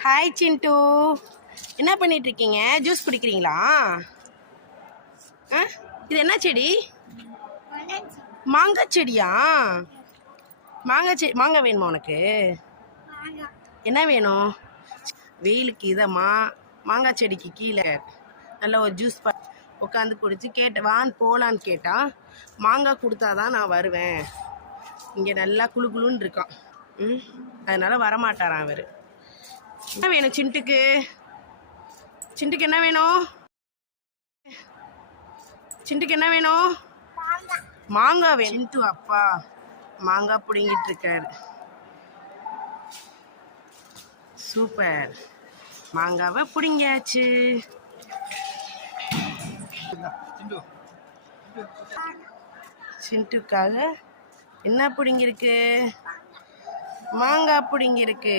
Hi சிண்டு, என்ன பண்ணிட்டு இருக்கீங்க? ஜூஸ் குடிக்கிறீங்களா? இது என்ன செடி? மாங்காய் செடியா? மாங்காய் வேணுமா உனக்கு? என்ன வேணும்? வெயிலுக்கு இதமா மாங்காய் செடிக்கு கீழே நல்ல ஒரு ஜூஸ் உட்காந்து குடிச்சு வான்னு போகலான்னு கேட்டான். மாங்காய் கொடுத்தாதான் நான் வருவேன், இங்கே நல்லா குளு குளுன்னு இருக்கான். அதனால வரமாட்டாரான் அவர். என்ன வேணும் சிண்டுக்கு? சிண்டுக்கு என்ன வேணும்? சிண்டுக்கு என்ன வேணும்? மாங்காய் வேணும். சிண்டு அப்பா மாங்காய் பிடுங்கிட்டு இருக்காரு. சூப்பர், மாங்காவை பிடுங்கியாச்சு. சிண்டுக்காக என்ன பிடுங்கிருக்கு? மாங்காய் பிடுங்கிருக்கு.